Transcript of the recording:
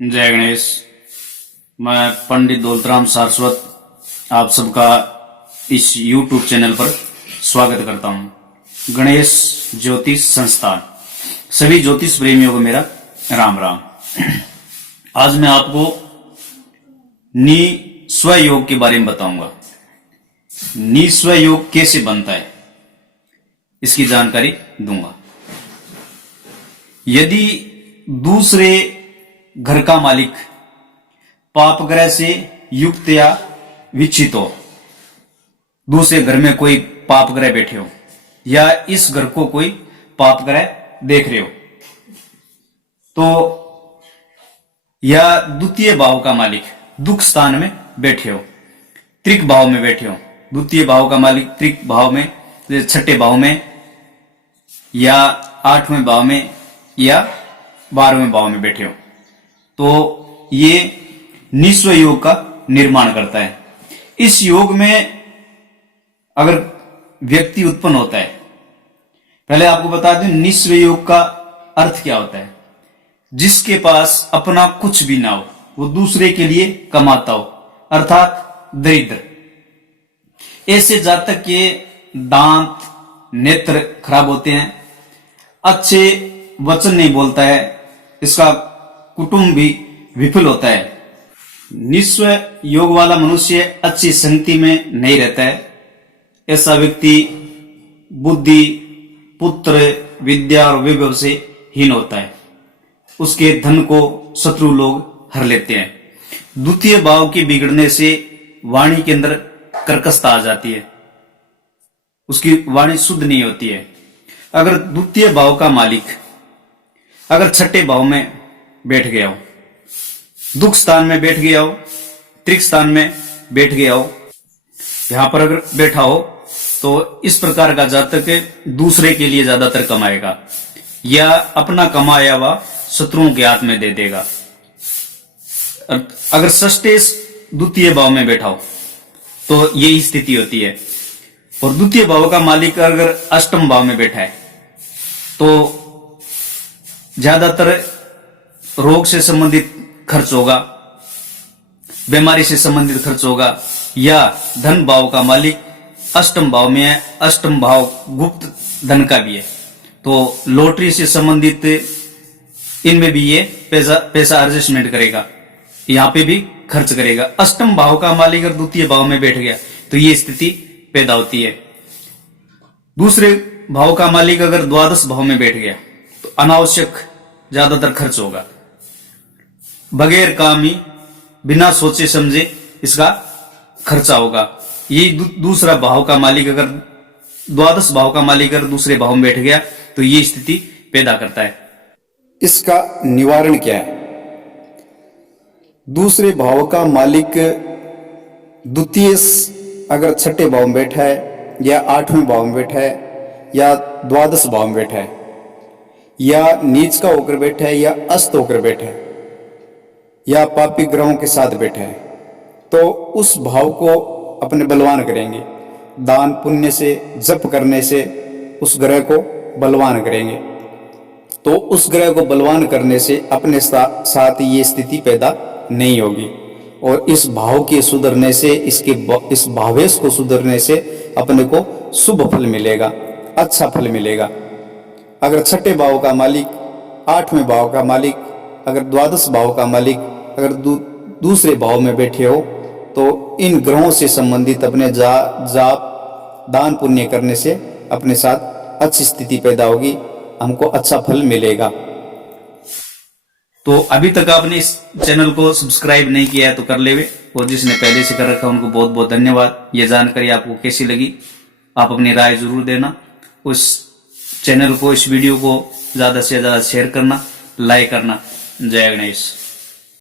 जय गणेश। मैं पंडित दौलतराम सारस्वत आप सबका इस YouTube चैनल पर स्वागत करता हूं। गणेश ज्योतिष संस्थान सभी ज्योतिष प्रेमियों को मेरा राम राम। आज मैं आपको निस्व योग के बारे में बताऊंगा। निस्व योग कैसे बनता है इसकी जानकारी दूंगा। यदि दूसरे घर का मालिक पाप ग्रह से युक्त या विक्षित हो, दूसरे घर में कोई पाप ग्रह बैठे हो या इस घर को कोई पाप ग्रह देख रहे हो, तो या द्वितीय भाव का मालिक दुख स्थान में बैठे हो, त्रिक भाव में बैठे हो, द्वितीय भाव का मालिक त्रिक भाव में, छठे भाव में या आठवें भाव में या 12वें भाव में बैठे हो, तो ये निस्व योग का निर्माण करता है। इस योग में अगर व्यक्ति उत्पन्न होता है, पहले आपको बता दूं निस्व योग का अर्थ क्या होता है। जिसके पास अपना कुछ भी ना हो, वो दूसरे के लिए कमाता हो, अर्थात दरिद्र। ऐसे जातक के दांत नेत्र खराब होते हैं, अच्छे वचन नहीं बोलता है, इसका कुटुंब भी विफल होता है। निस्व योग वाला मनुष्य अच्छी संगति में नहीं रहता है। ऐसा व्यक्ति बुद्धि, पुत्र, विद्या और वैभव से हीन होता है। उसके धन को शत्रु लोग हर लेते हैं। द्वितीय भाव के बिगड़ने से वाणी के अंदर कर्कशता आ जाती है, उसकी वाणी शुद्ध नहीं होती है। अगर द्वितीय भाव का मालिक अगर छठे भाव में बैठ गया हो, दुख स्थान में बैठ गया हो, त्रिक स्थान में बैठ गया हो, यहां पर अगर बैठा हो, तो इस प्रकार का जातक दूसरे के लिए ज्यादातर कमाएगा या अपना कमाया हुआ शत्रुओं के हाथ में दे देगा। अगर षष्ठे द्वितीय भाव में बैठा हो तो यही स्थिति होती है। और द्वितीय भाव का मालिक अगर अष्टम भाव में बैठा है तो ज्यादातर रोग से संबंधित खर्च होगा, बीमारी से संबंधित खर्च होगा, या धन भाव का मालिक अष्टम भाव में है, अष्टम भाव गुप्त धन का भी है, तो लॉटरी से संबंधित इनमें भी ये पैसा एडजस्टमेंट करेगा, यहां पे भी खर्च करेगा। अष्टम भाव का मालिक अगर द्वितीय भाव में बैठ गया तो ये स्थिति पैदा होती है। दूसरे भाव का मालिक अगर द्वादश भाव में बैठ गया तो अनावश्यक ज्यादातर खर्च होगा, बगैर काम ही बिना सोचे समझे इसका खर्चा होगा। यही दूसरा भाव का मालिक अगर द्वादश भाव का मालिक अगर दूसरे भाव में बैठ गया तो ये स्थिति पैदा करता है। इसका निवारण क्या है? दूसरे भाव का मालिक द्वितीय अगर छठे भाव में बैठा है या आठवें भाव में बैठा है या द्वादश भाव में बैठा है या नीच का होकर बैठा है या अस्त होकर बैठा है या पापी ग्रहों के साथ बैठा है, तो उस भाव को अपने बलवान करेंगे। दान पुण्य से, जप करने से उस ग्रह को बलवान करेंगे। तो उस ग्रह को बलवान करने से अपने साथ ये स्थिति पैदा नहीं होगी। और इस भाव के सुधरने से, इस भावेश को सुधरने से अपने को शुभ फल मिलेगा, अच्छा फल मिलेगा। अगर छठे भाव का मालिक, आठवें भाव का मालिक, अगर द्वादश भाव का मालिक अगर दूसरे भाव में बैठे हो, तो इन ग्रहों से संबंधित अपने जाप दान पुण्य करने से अपने साथ अच्छी स्थिति पैदा होगी, हमको अच्छा फल मिलेगा। तो अभी तक आपने इस चैनल को सब्सक्राइब नहीं किया है तो कर लेवे, और जिसने पहले से कर रखा उनको बहुत बहुत धन्यवाद। ये जानकारी आपको कैसी लगी आप अपनी राय जरूर देना। उस चैनल को, इस वीडियो को ज्यादा से ज्यादा शेयर करना, लाइक करना। जय गणेश।